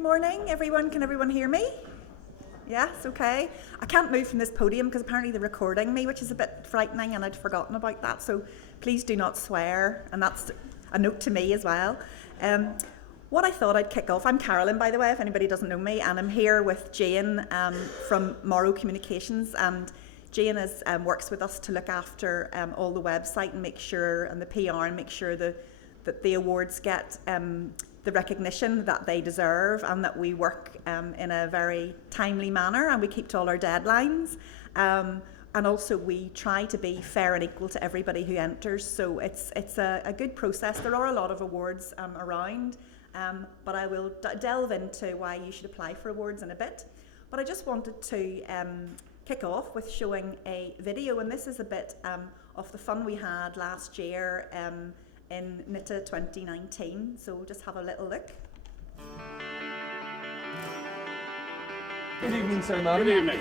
Good morning, everyone. Can everyone hear me? Yes, okay. I can't move from this podium because apparently they're recording me, which is a bit frightening, and I'd forgotten about that, so please do not swear, and that's a note to me as well. What I thought I'd kick off, I'm Carolyn, by the way, if anybody doesn't know me, and I'm here with Jane from Morrow Communications, and Jane works with us to look after all the website and make sure, and the PR, and make sure that the awards get the recognition that they deserve, and that we work in a very timely manner, and we keep to all our deadlines. And also we try to be fair and equal to everybody who enters, so it's a good process. There are a lot of awards around, but I will delve into why you should apply for awards in a bit. But I just wanted to kick off with showing a video, and this is a bit of the fun we had last year in NITA 2019, so we'll just have a little look. Good evening, sir, madam. Good evening.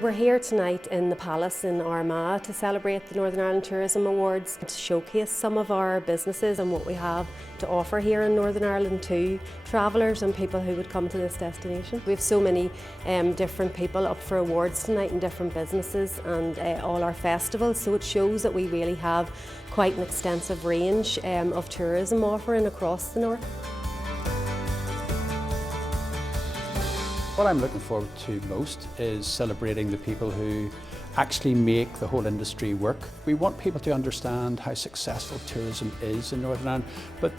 We're here tonight in the Palace in Armagh to celebrate the Northern Ireland Tourism Awards, to showcase some of our businesses and what we have to offer here in Northern Ireland to travellers and people who would come to this destination. We have so many different people up for awards tonight in different businesses and all our festivals, so it shows that we really have quite an extensive range of tourism offering across the north. What I'm looking forward to most is celebrating the people who actually make the whole industry work. We want people to understand how successful tourism is in Northern Ireland, but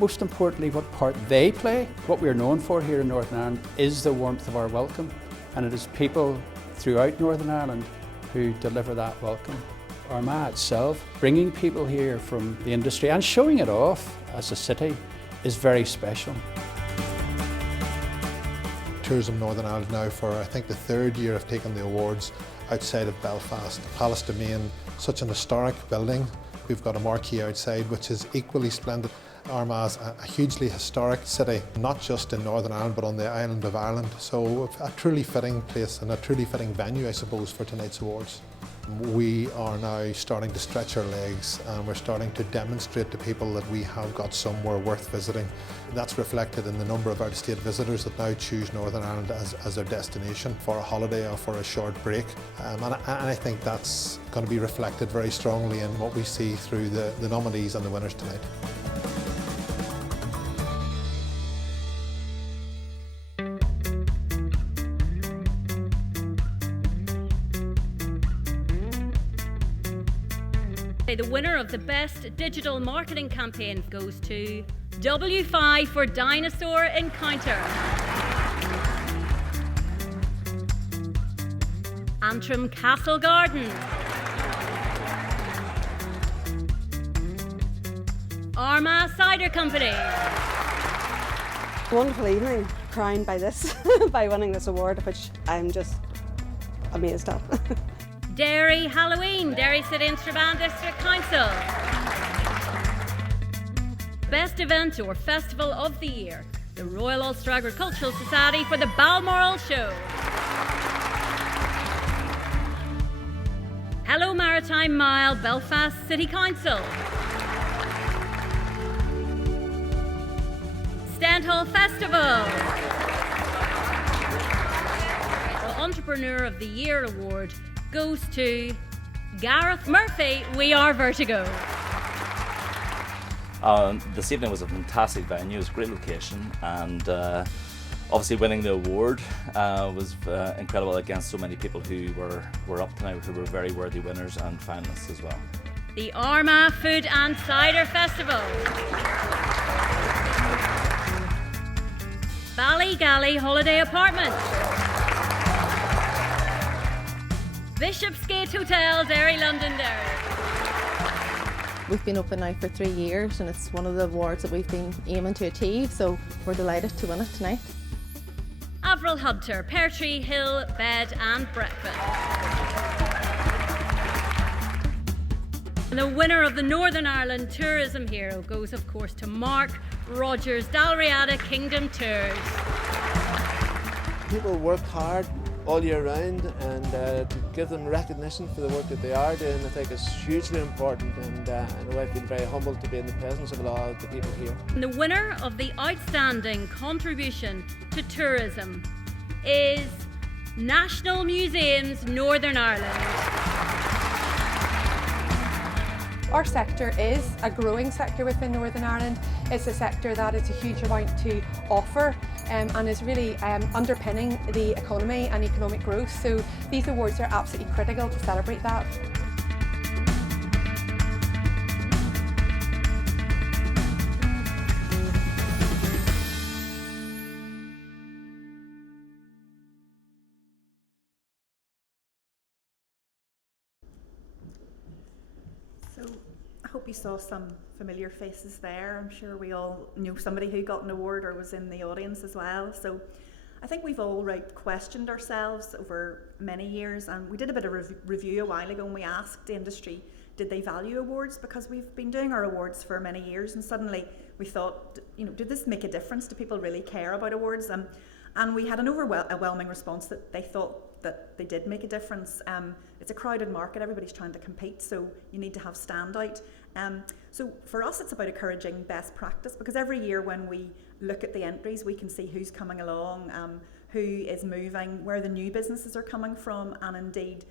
most importantly what part they play. What we're known for here in Northern Ireland is the warmth of our welcome, and it is people throughout Northern Ireland who deliver that welcome. Armagh itself, bringing people here from the industry and showing it off as a city is very special. Tourism Northern Ireland now for I think the third year have taken the awards outside of Belfast. Palace Domain, such an historic building. We've got a marquee outside which is equally splendid. Armagh's a hugely historic city, not just in Northern Ireland but on the island of Ireland. So a truly fitting place and a truly fitting venue, I suppose, for tonight's awards. We are now starting to stretch our legs and we're starting to demonstrate to people that we have got somewhere worth visiting. That's reflected in the number of out-of-state visitors that now choose Northern Ireland as their destination for a holiday or for a short break. And I think that's going to be reflected very strongly in what we see through the nominees and the winners tonight. The winner of the Best Digital Marketing Campaign goes to W5 for Dinosaur Encounter. Antrim Castle Garden. Armagh Cider Company. Wonderful evening, crowned by this, by winning this award, which I'm just amazed at. Derry Halloween, Derry City and Strabane District Council. Best Event or Festival of the Year, the Royal Ulster Agricultural Society for the Balmoral Show. Hello Maritime Mile, Belfast City Council. Stendhal Festival. The Entrepreneur of the Year Award goes to Gareth Murphy, We Are Vertigo. This evening was a fantastic venue, it was a great location, and obviously winning the award was incredible against so many people who were up tonight, who were very worthy winners and finalists as well. The Armagh Food and Cider Festival. Ballygally Holiday Apartment. Bishopsgate Hotel, Derry, Londonderry. We've been open now for 3 years and it's one of the awards that we've been aiming to achieve, so we're delighted to win it tonight. Avril Hubter, Pear Tree Hill, Bed and Breakfast. And the winner of the Northern Ireland Tourism Hero goes of course to Mark Rogers, Dalriada Kingdom Tours. People work hard all year round, and to give them recognition for the work that they are doing, I think is hugely important, and I know I feel very humbled to be in the presence of a lot of the people here. And the winner of the Outstanding Contribution to Tourism is National Museums Northern Ireland. Our sector is a growing sector within Northern Ireland. It's a sector that has a huge amount to offer and is really underpinning the economy and economic growth. So these awards are absolutely critical to celebrate that. So I hope you saw some familiar faces there. I'm sure we all knew somebody who got an award or was in the audience as well. So I think we've all questioned ourselves over many years, and we did a bit of review a while ago and we asked the industry, did they value awards? Because we've been doing our awards for many years, and suddenly we thought, did this make a difference? Do people really care about awards? And we had an overwhelming response that they thought that they did make a difference. It's a crowded market, everybody's trying to compete, so you need to have standout. So for us, it's about encouraging best practice, because every year when we look at the entries, we can see who's coming along, who is moving, where the new businesses are coming from, and indeed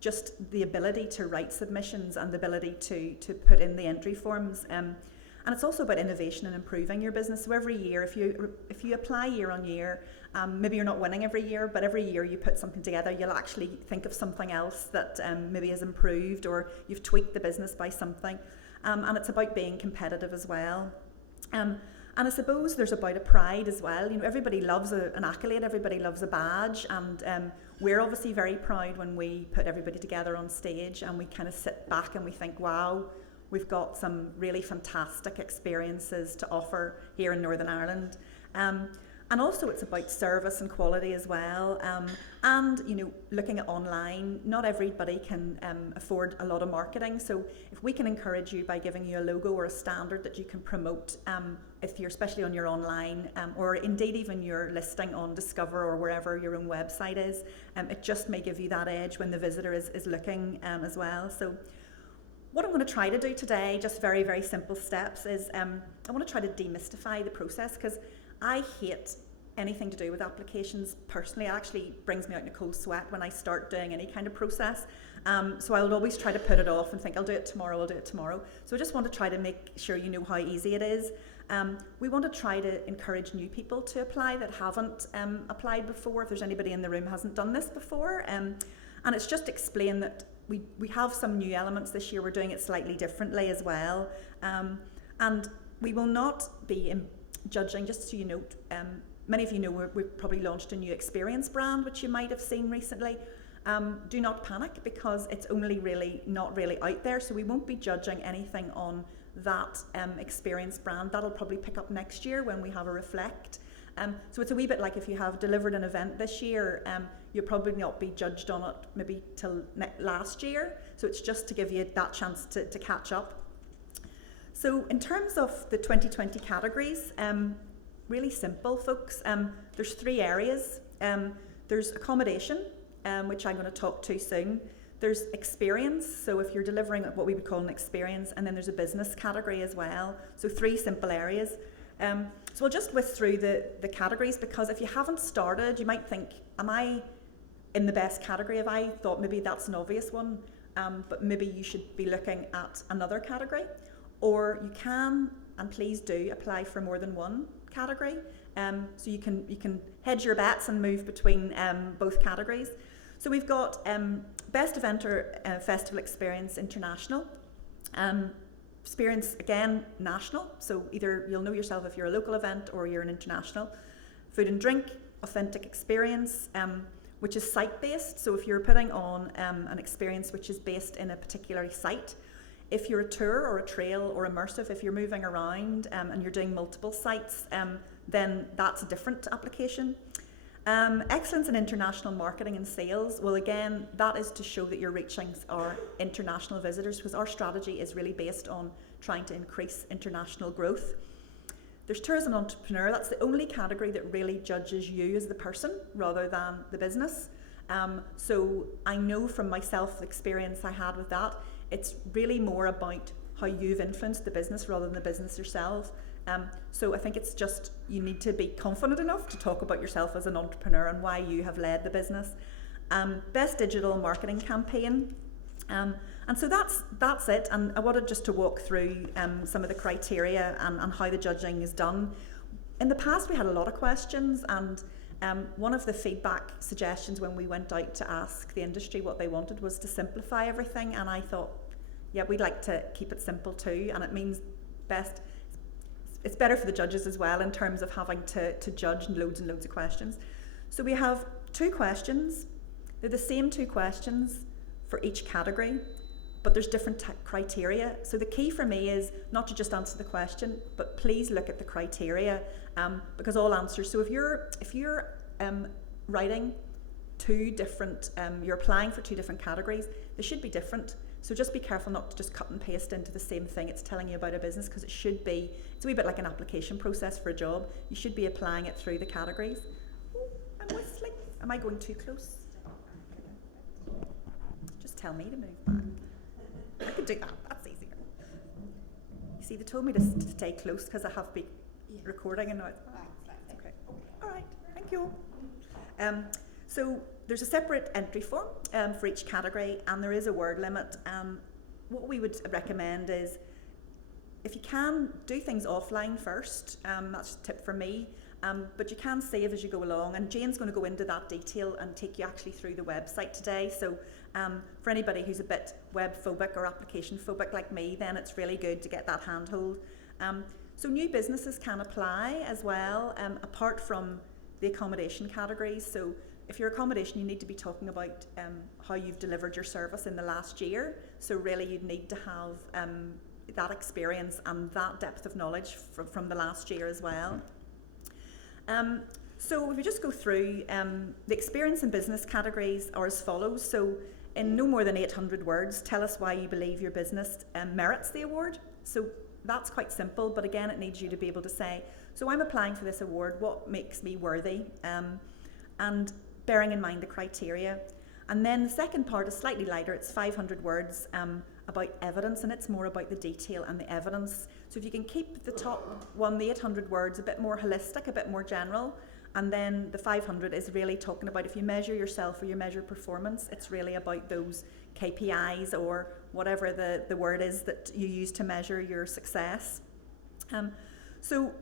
just the ability to write submissions and the ability to put in the entry forms. And it's also about innovation and improving your business. So every year, if you apply year on year, maybe you're not winning every year, but every year you put something together, you'll actually think of something else that maybe has improved, or you've tweaked the business by something. And it's about being competitive as well. And I suppose there's about a pride as well. Everybody loves an accolade, everybody loves a badge, and we're obviously very proud when we put everybody together on stage and we kind of sit back and we think, wow, we've got some really fantastic experiences to offer here in Northern Ireland. And also it's about service and quality as well. And looking at online, not everybody can afford a lot of marketing. So if we can encourage you by giving you a logo or a standard that you can promote, if you're especially on your online, or indeed even your listing on Discover or wherever your own website is, it just may give you that edge when the visitor is looking as well. So what I'm going to try to do today, just very, very simple steps, is I want to try to demystify the process, because I hate anything to do with applications personally. It actually brings me out in a cold sweat when I start doing any kind of process. So I'll always try to put it off and think, I'll do it tomorrow. So I just want to try to make sure you know how easy it is. We want to try to encourage new people to apply that haven't applied before, if there's anybody in the room who hasn't done this before. And it's just explain that we have some new elements this year. We're doing it slightly differently as well. And we will not be judging, just so you note, many of you know we've probably launched a new experience brand, which you might have seen recently. Do not panic, because it's only not really out there, so we won't be judging anything on that experience brand. That'll probably pick up next year when we have a reflect. So it's a wee bit like if you have delivered an event this year, you'll probably not be judged on it maybe till last year. So it's just to give you that chance to catch up. So in terms of the 2020 categories, really simple, folks. There's 3 areas. There's accommodation, which I'm going to talk to soon. There's experience, so if you're delivering what we would call an experience, and then there's a business category as well. So 3 simple areas. So I'll just whiz through the categories, because if you haven't started, you might think, am I in the best category? Have I thought maybe that's an obvious one, but maybe you should be looking at another category? Or you can, and please do, apply for more than one category. So you can hedge your bets and move between both categories. So we've got Best Event or Festival Experience International. Experience, again, national, so either you'll know yourself if you're a local event or you're an international. Food and drink, authentic experience, which is site-based, so if you're putting on an experience which is based in a particular site. If you're a tour or a trail or immersive, if you're moving around and you're doing multiple sites, then that's a different application. Excellence in international marketing and sales. Well, again, that is to show that you're reaching our international visitors, because our strategy is really based on trying to increase international growth. There's tourism entrepreneur. That's the only category that really judges you as the person rather than the business. So I know from myself, the experience I had with that, it's really more about how you've influenced the business rather than the business yourself. So I think it's just, you need to be confident enough to talk about yourself as an entrepreneur and why you have led the business. Best digital marketing campaign. And so that's it. And I wanted just to walk through some of the criteria and how the judging is done. In the past, we had a lot of questions, and one of the feedback suggestions when we went out to ask the industry what they wanted was to simplify everything. And I thought, yeah, we'd like to keep it simple too. And it means it's better for the judges as well in terms of having to judge loads and loads of questions. So we have 2 questions. They're the same 2 questions for each category, but there's different criteria. So the key for me is not to just answer the question, but please look at the criteria, because all answers. So if you're writing 2 different, you're applying for 2 different categories, they should be different. So just be careful not to just cut and paste into the same thing it's telling you about a business, because it's a wee bit like an application process for a job. You should be applying it through the categories. Oh, I'm whistling. Am I going too close? Just tell me to move back. I could do that. That's easier. You see, they told me to stay close because I have been recording and now it's okay. All right. Thank you. So there's a separate entry form for each category, and there is a word limit. What we would recommend is, if you can, do things offline first. That's a tip from me. But you can save as you go along, and Jane's going to go into that detail and take you actually through the website today. So for anybody who's a bit web phobic or application phobic like me, then it's really good to get that handhold. So new businesses can apply as well, apart from the accommodation categories. So if you're accommodation, you need to be talking about how you've delivered your service in the last year. So really you'd need to have that experience and that depth of knowledge from the last year as well. So if we just go through, the experience and business categories are as follows. So in no more than 800 words, tell us why you believe your business merits the award. So that's quite simple, but again, it needs you to be able to say, so I'm applying for this award, what makes me worthy? And bearing in mind the criteria. And then the second part is slightly lighter, it's 500 words about evidence, and it's more about the detail and the evidence. So if you can keep the top one, the 800 words, a bit more holistic, a bit more general, and then the 500 is really talking about if you measure yourself or you measure performance, it's really about those KPIs or whatever the word is that you use to measure your success. So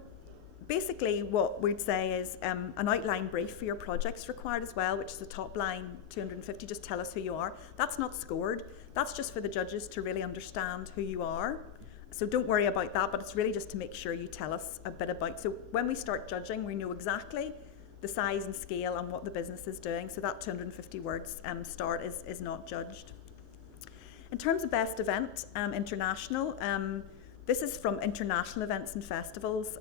basically what we'd say is an outline brief for your project's required as well, which is the top line, 250, just tell us who you are. That's not scored, that's just for the judges to really understand who you are. So don't worry about that, but it's really just to make sure you tell us a bit about. So when we start judging, we know exactly the size and scale and what the business is doing. So that 250 words start is not judged. In terms of best event, international, this is from international events and festivals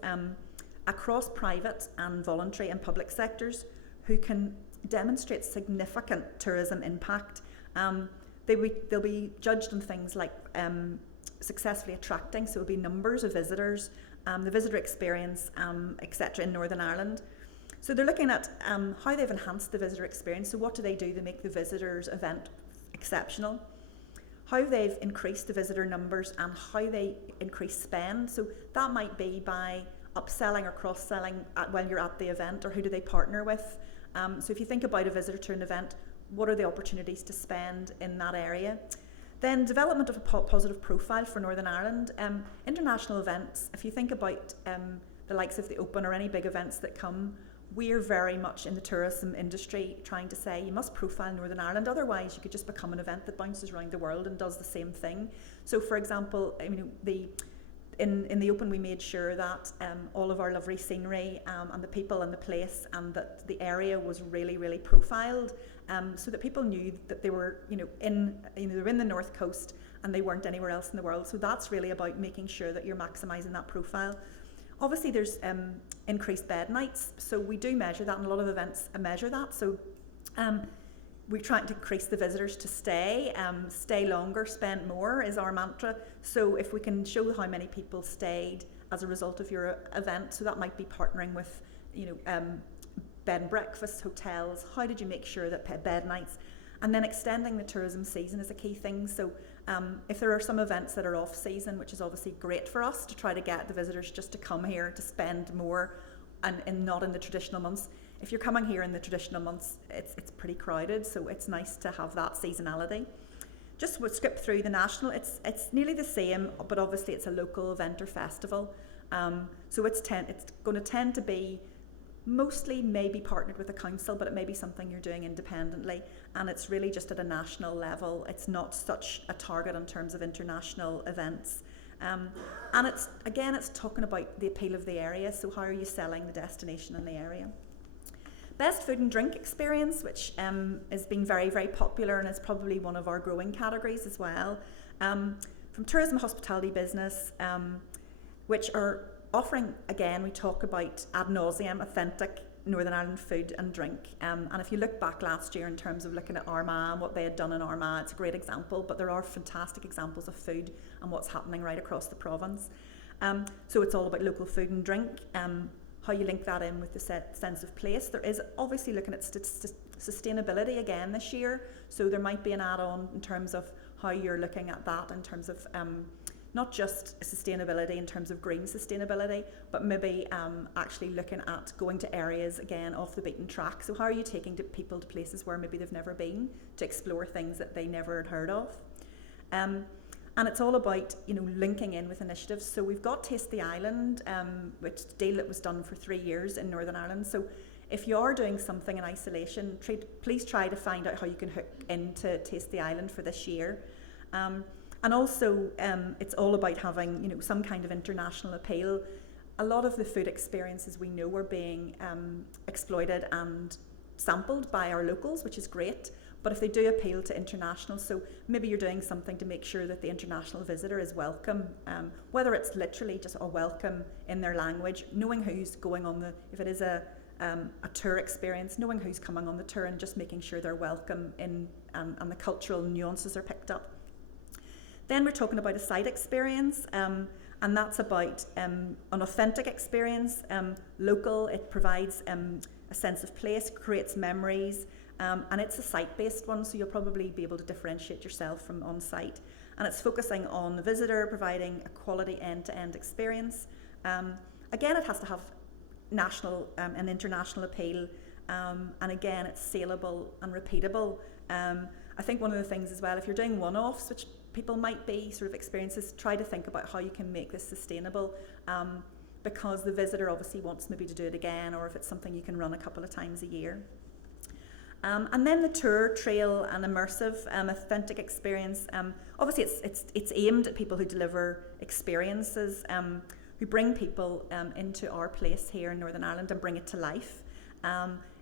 across private and voluntary and public sectors who can demonstrate significant tourism impact. They'll be judged on things like successfully attracting, so it'll be numbers of visitors, the visitor experience, etc. in Northern Ireland. So they're looking at how they've enhanced the visitor experience. So what do they do to make the visitors event exceptional? How they've increased the visitor numbers and how they increase spend. So that might be by upselling or cross-selling while you're at the event, or who do they partner with. So if you think about a visitor to an event, what are the opportunities to spend in that area? Then development of a positive profile for Northern Ireland. International events, if you think about the likes of the Open or any big events that come, we're very much in the tourism industry trying to say you must profile Northern Ireland, otherwise you could just become an event that bounces around the world and does the same thing. So for example, I mean, in the Open we made sure that all of our lovely scenery and the people and the place and that the area was really, really profiled, so that people knew that they were they were in the North Coast and they weren't anywhere else in the world. So that's really about making sure that you're maximising that profile. Obviously there's increased bed nights, so we do measure that, and a lot of events measure that. So we're trying to increase the visitors to stay longer, spend more is our mantra. So if we can show how many people stayed as a result of your event. So that might be partnering with, bed and breakfast, hotels. How did you make sure that bed nights, and then extending the tourism season is a key thing. So if there are some events that are off season, which is obviously great for us to try to get the visitors just to come here to spend more and not in the traditional months. If you're coming here in the traditional months, it's pretty crowded, so it's nice to have that seasonality. Just we'll skip through the national. It's nearly the same, but obviously it's a local event or festival. So it's going to tend to be mostly maybe partnered with a council, but it may be something you're doing independently, and it's really just at a national level. It's not such a target in terms of international events. And it's talking about the appeal of the area. So how are you selling the destination in the area? Best food and drink experience, which has been very, very popular and is probably one of our growing categories as well. From tourism, hospitality, business, which are offering, again, we talk about ad nauseam, authentic Northern Ireland food and drink. And if you look back last year in terms of looking at Armagh and what they had done in Armagh, it's a great example, but there are fantastic examples of food and what's happening right across the province. So it's all about local food and drink. How you link that in with the sense of place. There is obviously looking at sustainability again this year, so there might be an add-on in terms of how you're looking at that in terms of not just sustainability in terms of green sustainability, but maybe actually looking at going to areas again off the beaten track. So how are you taking people to places where maybe they've never been to explore things that they never had heard of? And it's all about, linking in with initiatives. So we've got Taste the Island, which is a deal that was done for 3 years in Northern Ireland. So if you are doing something in isolation, please try to find out how you can hook into Taste the Island for this year. And also, it's all about having, some kind of international appeal. A lot of the food experiences we know are being exploited and sampled by our locals, which is great. But if they do appeal to international, so maybe you're doing something to make sure that the international visitor is welcome, whether it's literally just a welcome in their language, knowing who's going on if it is a tour experience, knowing who's coming on the tour and just making sure they're welcome in, and the cultural nuances are picked up. Then we're talking about a site experience, and that's about an authentic experience, local. It provides a sense of place, creates memories, and it's a site-based one, so you'll probably be able to differentiate yourself from on-site. And it's focusing on the visitor, providing a quality end-to-end experience. Again, it has to have national and international appeal, and again, it's saleable and repeatable. I think one of the things as well, if you're doing one-offs, which people might be sort of experiences, try to think about how you can make this sustainable, because the visitor obviously wants maybe to do it again, or if it's something you can run a couple of times a year. And then the tour, trail and immersive, authentic experience. Obviously it's aimed at people who deliver experiences, who bring people into our place here in Northern Ireland and bring it to life.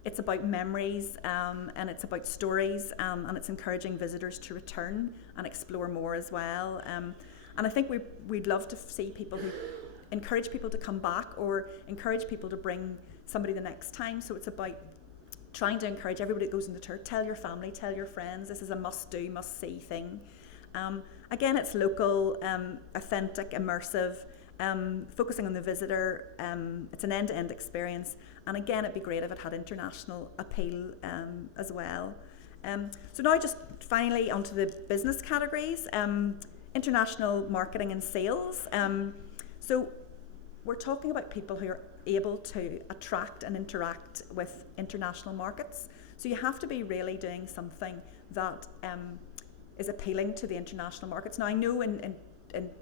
It's about memories, and it's about stories, and it's encouraging visitors to return and explore more as well. And I think we'd love to see people who encourage people to come back or encourage people to bring somebody the next time. So it's about trying to encourage everybody that goes on the tour, tell your family, tell your friends, this is a must-do, must-see thing. Again, it's local, authentic, immersive, focusing on the visitor. It's an end-to-end experience, and again, it'd be great if it had international appeal as well. So now just finally onto the business categories, international marketing and sales. So we're talking about people who are able to attract and interact with international markets. So you have to be really doing something that is appealing to the international markets. Now I know in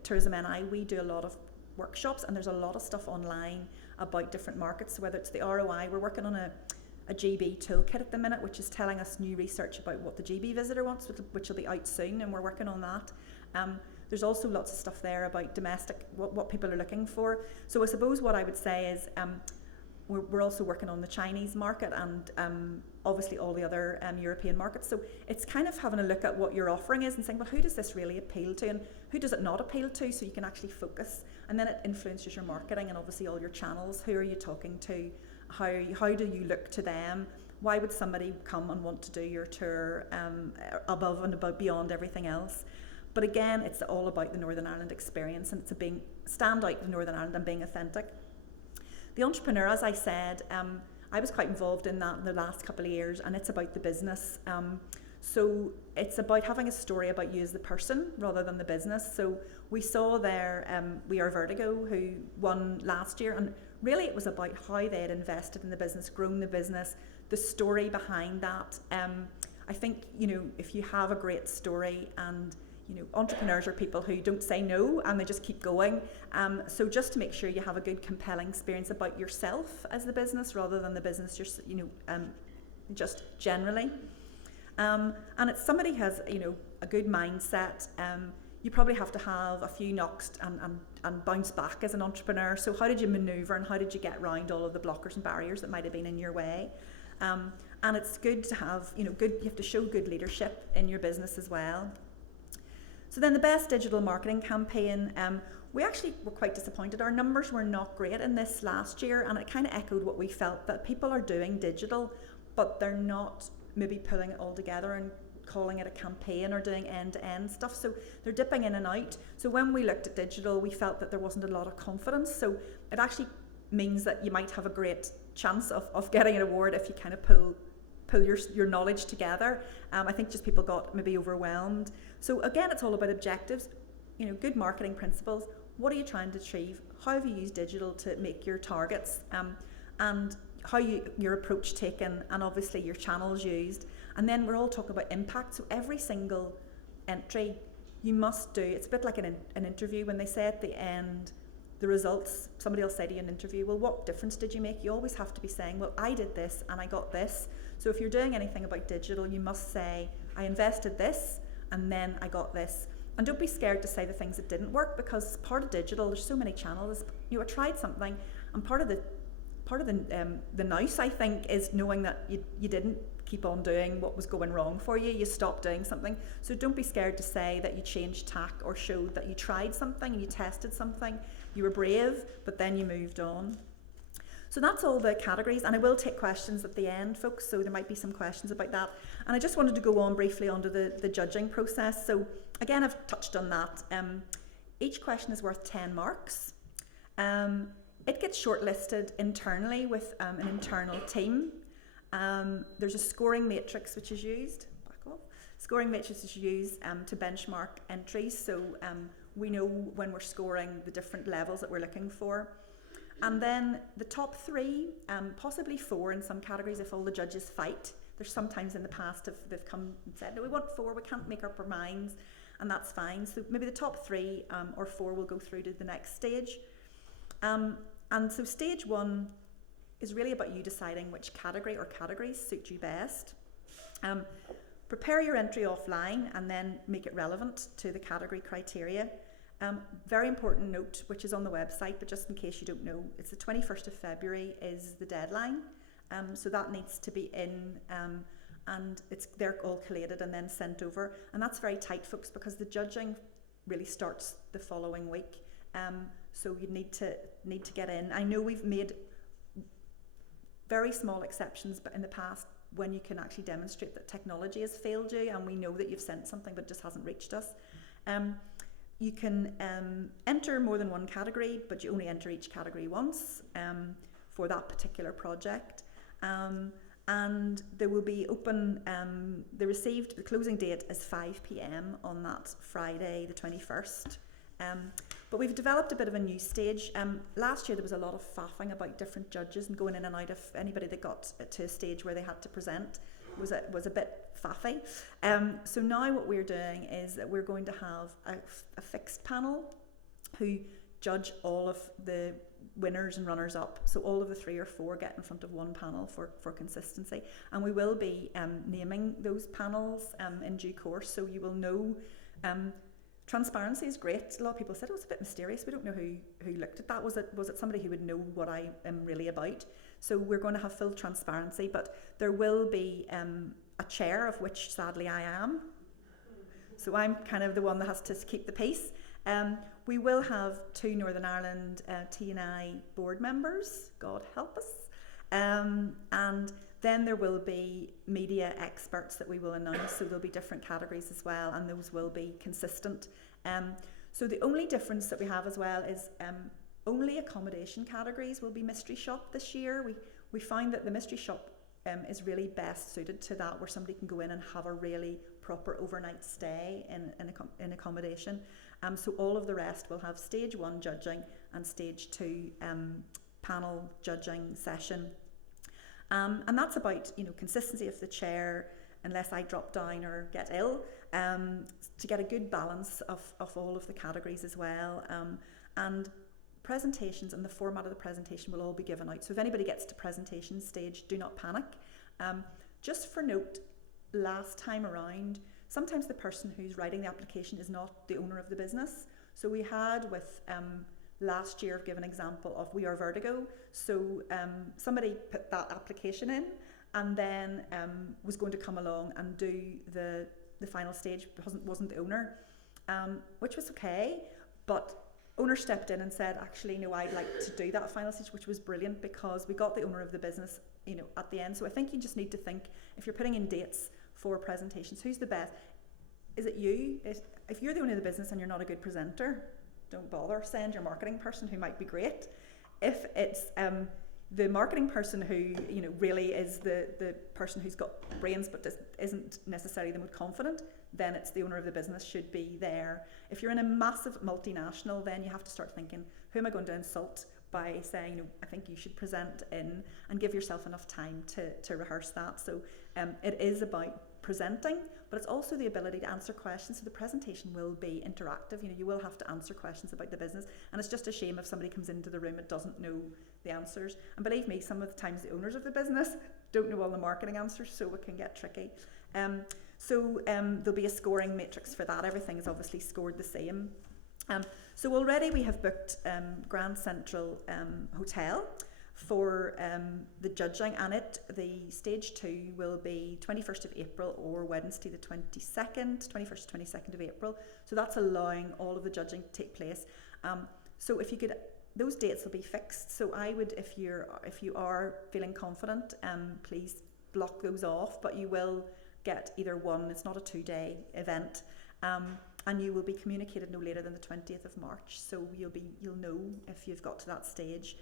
Tourism NI we do a lot of workshops, and there's a lot of stuff online about different markets, so whether it's the ROI, we're working on a GB toolkit at the minute, which is telling us new research about what the GB visitor wants, which will be out soon, and we're working on that. There's also lots of stuff there about domestic, what people are looking for. So I suppose what I would say is we're also working on the Chinese market and obviously all the other European markets. So it's kind of having a look at what your offering is and saying, well, who does this really appeal to and who does it not appeal to, so you can actually focus. And then it influences your marketing and obviously all your channels. Who are you talking to? How do you look to them? Why would somebody come and want to do your tour above and beyond everything else? But again, it's all about the Northern Ireland experience, and it's being stand out in Northern Ireland and being authentic. The entrepreneur, as I said, I was quite involved in that in the last couple of years, and it's about the business. So it's about having a story about you as the person rather than the business. So we saw there, We Are Vertigo, who won last year, and really it was about how they had invested in the business, grown the business, the story behind that. I think, if you have a great story, and entrepreneurs are people who don't say no and they just keep going. So just to make sure you have a good, compelling experience about yourself as the business rather than the business, just generally. And it's somebody who has, a good mindset. You probably have to have a few knocks and bounce back as an entrepreneur. So how did you maneuver and how did you get around all of the blockers and barriers that might have been in your way? And it's good to have, you have to show good leadership in your business as well. So then the best digital marketing campaign, we actually were quite disappointed. Our numbers were not great in this last year, and it kind of echoed what we felt, that people are doing digital, but they're not maybe pulling it all together and calling it a campaign or doing end-to-end stuff. So they're dipping in and out. So when we looked at digital, we felt that there wasn't a lot of confidence. So it actually means that you might have a great chance of getting an award if you kind of pull your knowledge together. I think just people got maybe overwhelmed. So again, it's all about objectives, good marketing principles. What are you trying to achieve? How have you used digital to make your targets? And how your approach taken, and obviously your channels used. And then we're all talking about impact. So every single entry you must do, it's a bit like an interview. When they say at the end, the results, somebody will say to you in an interview, well, what difference did you make? You always have to be saying, well, I did this and I got this. So if you're doing anything about digital, you must say, I invested this and then I got this. And don't be scared to say the things that didn't work, because part of digital, there's so many channels. I tried something, and part of the nice, I think, is knowing that you didn't keep on doing what was going wrong for you. You stopped doing something. So don't be scared to say that you changed tack or showed that you tried something, you tested something, you were brave, but then you moved on. So that's all the categories, and I will take questions at the end, folks, so there might be some questions about that. And I just wanted to go on briefly onto the judging process. So again, I've touched on that. Each question is worth 10 marks. It gets shortlisted internally with an internal team. There's a scoring matrix which is used. Scoring matrix is used to benchmark entries, so we know when we're scoring the different levels that we're looking for. And then the top 3, possibly 4 in some categories if all the judges fight. There's sometimes in the past they've come and said, no, we want 4, we can't make up our minds, and that's fine. So maybe the top 3 or 4 will go through to the next stage. And so stage 1 is really about you deciding which category or categories suit you best. Prepare your entry offline and then make it relevant to the category criteria. Very important note, which is on the website, but just in case you don't know, it's the 21st of February is the deadline. So that needs to be in, and they're all collated and then sent over. And that's very tight, folks, because the judging really starts the following week. So you need to get in. I know we've made very small exceptions, but in the past, when you can actually demonstrate that technology has failed you, and we know that you've sent something but it just hasn't reached us. You can enter more than one category, but you only enter each category once for that particular project. And there will be open, the closing date is 5 p.m. on that Friday, the 21st. But we've developed a bit of a new stage. Last year there was a lot of faffing about different judges and going in and out of anybody that got to a stage where they had to present was a bit faffy. So now what we're doing is that we're going to have a fixed panel who judge all of the winners and runners up. So all of the 3 or 4 get in front of one panel for consistency. And we will be naming those panels in due course, so you will know. Transparency is great. A lot of people said, it's a bit mysterious. We don't know who looked at that. Was it somebody who would know what I am really about? So we're going to have full transparency, but there will be a chair, of which sadly I am. So I'm kind of the one that has to keep the peace. We will have 2 Northern Ireland T&I board members, God help us. And Then there will be media experts that we will announce, so there'll be different categories as well, and those will be consistent. So the only difference that we have as well is only accommodation categories will be mystery shop this year. We find that the mystery shop is really best suited to that, where somebody can go in and have a really proper overnight stay in accommodation. So all of the rest will have stage 1 judging and stage 2 panel judging session. And that's about, you know, consistency of the chair, unless I drop down or get ill, to get a good balance of all of the categories as well. And presentations and the format of the presentation will all be given out. So if anybody gets to presentation stage, do not panic. Just for note, last time around, sometimes the person who's writing the application is not the owner of the business. So we had with last year, I've given an example of We Are Vertigo. So somebody put that application in and then was going to come along and do the final stage, wasn't the owner, which was okay, but owner stepped in and said, actually, no, I'd like to do that final stage, which was brilliant because we got the owner of the business, you know, at the end. So I think you just need to think, if you're putting in dates for presentations, who's the best? Is it you? If you're the owner of the business and you're not a good presenter, don't bother. Send your marketing person, who might be great. If it's the marketing person who, you know, really is the person who's got brains but isn't necessarily the most confident, then it's the owner of the business should be there. If you're in a massive multinational, then you have to start thinking, who am I going to insult by saying, you know, I think you should present in, and give yourself enough time to rehearse that. So it is about presenting, but it's also the ability to answer questions. So the presentation will be interactive. You know, you will have to answer questions about the business, and it's just a shame if somebody comes into the room and doesn't know the answers. And believe me, some of the times the owners of the business don't know all the marketing answers, so it can get tricky. So there'll be a scoring matrix for that. Everything is obviously scored the same. So already we have booked Grand Central Hotel for the judging, and the stage 2 will be 21st of April or Wednesday the 21st to 22nd of April. So that's allowing all of the judging to take place. So if you could, those dates will be fixed. So I would, if you are feeling confident, please block those off, but you will get either one. It's not a 2-day event. And you will be communicated no later than the 20th of March. So you'll know if you've got to that stage.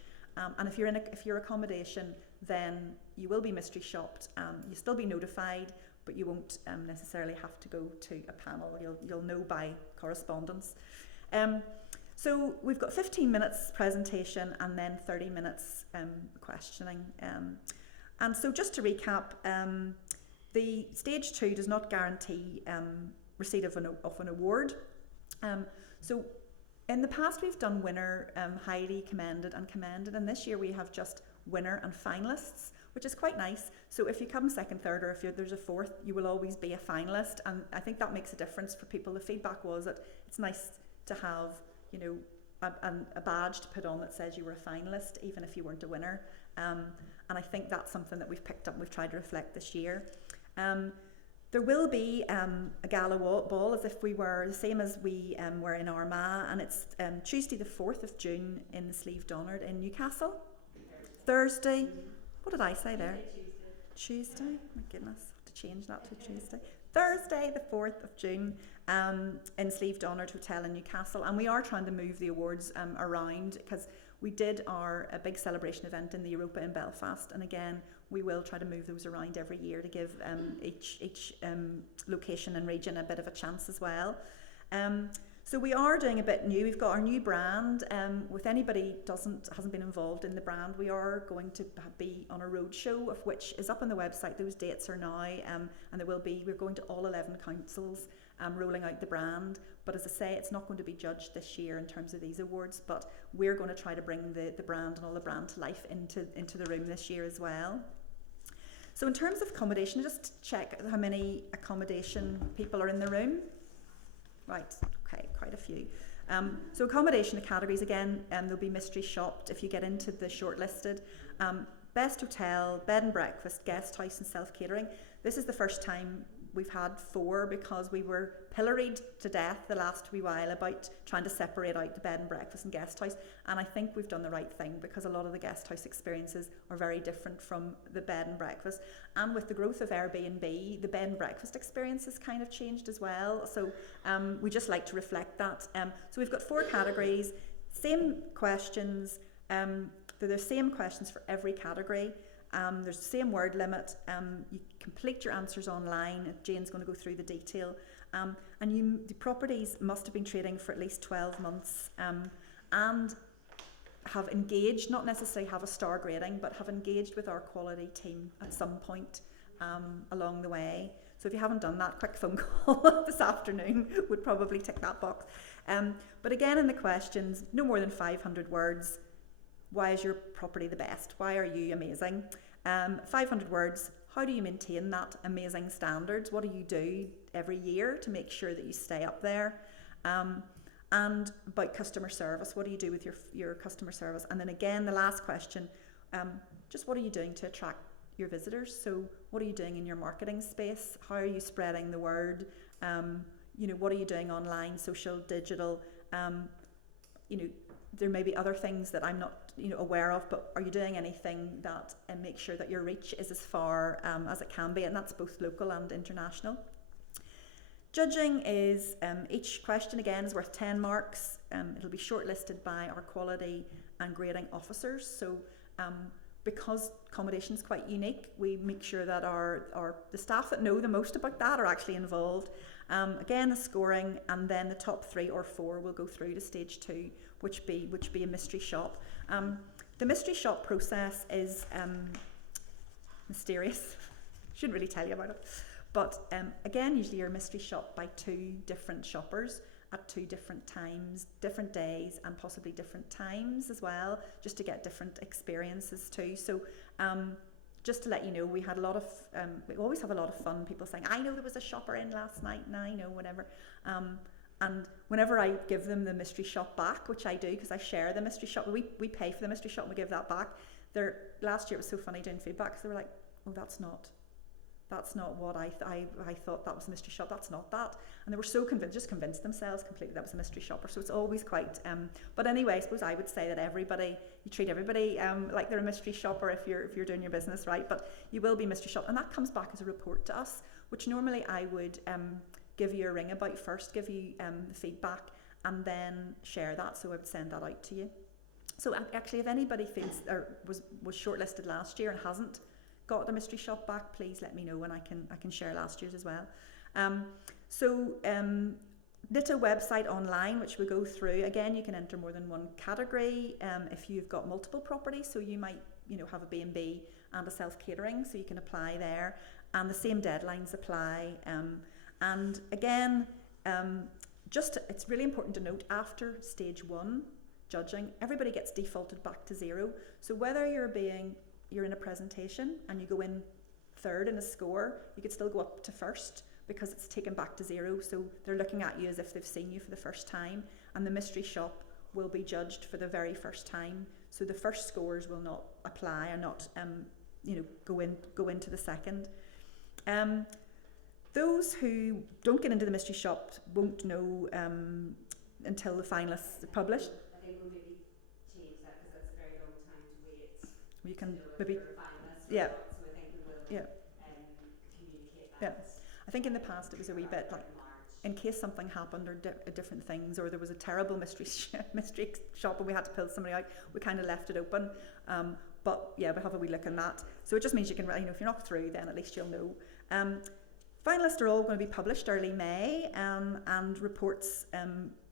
And if you're accommodation, then you will be mystery shopped. You'll still be notified, but you won't necessarily have to go to a panel. You'll know by correspondence. So we've got 15 minutes presentation and then 30 minutes questioning. And so just to recap, the stage 2 does not guarantee receipt of an award. So in the past we've done winner, highly commended and commended, and this year we have just winner and finalists, which is quite nice. So if you come second, third, or if there's a fourth, you will always be a finalist, and I think that makes a difference for people. The feedback was that it's nice to have, you know, a badge to put on that says you were a finalist, even if you weren't a winner. And I think that's something that we've picked up and we've tried to reflect this year. There will be a gala ball, as if we were the same as we were in Armagh, and it's Tuesday the 4th of June in the Slieve Donard in Newcastle. Thursday, what did I say there? Tuesday? My goodness, I have to change that to Tuesday. Thursday the 4th of June in Slieve Donard Hotel in Newcastle, and we are trying to move the awards around, because we did a big celebration event in the Europa in Belfast, and again we will try to move those around every year to give each location and region a bit of a chance as well. So we are doing a bit new. We've got our new brand. With anybody hasn't been involved in the brand, we are going to be on a roadshow, of which is up on the website. Those dates are now, and we're going to all 11 councils, rolling out the brand. But as I say, it's not going to be judged this year in terms of these awards, but we're going to try to bring the brand and all the brand to life into the room this year as well. So in terms of accommodation, just check how many accommodation people are in the room. Right, okay, quite a few. So accommodation categories, again, they'll be mystery shopped if you get into the shortlisted. Best hotel, bed and breakfast, guest house and self-catering. This is the first time we've had 4 because we were pilloried to death the last wee while about trying to separate out the bed and breakfast and guest house, and I think we've done the right thing because a lot of the guest house experiences are very different from the bed and breakfast, and with the growth of Airbnb, the bed and breakfast experience has kind of changed as well, so we just like to reflect that. So we've got 4 categories, same questions, they're the same questions for every category. There's the same word limit. You complete your answers online. Jane's going to go through the detail. And the properties must have been trading for at least 12 months and have engaged, not necessarily have a star grading, but have engaged with our quality team at some point along the way. So if you haven't done that, quick phone call this afternoon would probably tick that box. But again, in the questions, no more than 500 words. Why is your property the best? Why are you amazing? 500 words. How do you maintain that amazing standards? What do you do every year to make sure that you stay up there? And about customer service. What do you do with your customer service? And then again, the last question, just what are you doing to attract your visitors? So what are you doing in your marketing space? How are you spreading the word? What are you doing online, social, digital? There may be other things that I'm not aware of, but are you doing anything that make sure that your reach is as far as it can be, and that's both local and international. Judging is, each question again is worth 10 marks. It'll be shortlisted by our quality and grading officers. So because accommodation is quite unique, we make sure that the staff that know the most about that are actually involved. Again, the scoring, and then the top 3 or 4 will go through to stage 2, which be a mystery shop. The mystery shop process is mysterious. Shouldn't really tell you about it. But again, usually you're a mystery shop by 2 different shoppers at 2 different times, different days, and possibly different times as well, just to get different experiences too. So just to let you know, we always have a lot of fun, people saying, I know there was a shopper in last night, and I know whatever. And whenever I give them the mystery shop back, which I do because I share the mystery shop, we pay for the mystery shop and we give that back. Last year it was so funny doing feedback because they were like, oh, that's not what I thought that was a mystery shop, that's not that. And they were so convinced themselves completely that was a mystery shopper. So it's always quite, but anyway, I suppose I would say that you treat everybody like they're a mystery shopper if you're doing your business right, but you will be mystery shop. And that comes back as a report to us, which normally I would give you a ring about first, give you the feedback, and then share that. So I would send that out to you. So actually, if anybody feels or was shortlisted last year and hasn't got a mystery shop back, please let me know and I can share last year's as well. NITA website online, which we go through. Again, you can enter more than one category if you've got multiple properties. So you might have a B&B and a self-catering, so you can apply there. And the same deadlines apply. And again, it's really important to note, after stage 1 judging, everybody gets defaulted back to 0. So whether you're in a presentation and you go in 3rd in a score, you could still go up to 1st because it's taken back to 0. So they're looking at you as if they've seen you for the first time, and the mystery shop will be judged for the very first time. So the first scores will not apply or not go into the second. Those who don't get into the mystery shop won't know until the finalists are published. I think we'll maybe change that because that's a very long time to wait. You can maybe, so I think we will communicate that. Yeah, I think in the past it was a wee bit like, in case something happened or different things, or there was a terrible mystery shop and we had to pull somebody out, we kind of left it open. But yeah, we'll have a wee look in that. So it just means you can, if you're not through, then at least you'll know. Finalists are all going to be published early May, and reports,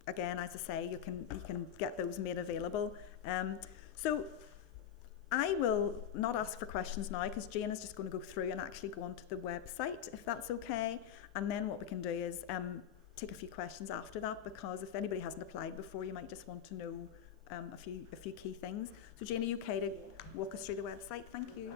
again, as I say, you can get those made available. So I will not ask for questions now because Jane is just going to go through and actually go onto the website, if that's okay. And then what we can do is take a few questions after that, because if anybody hasn't applied before, you might just want to know a few key things. So Jane, are you okay to walk us through the website? Thank you.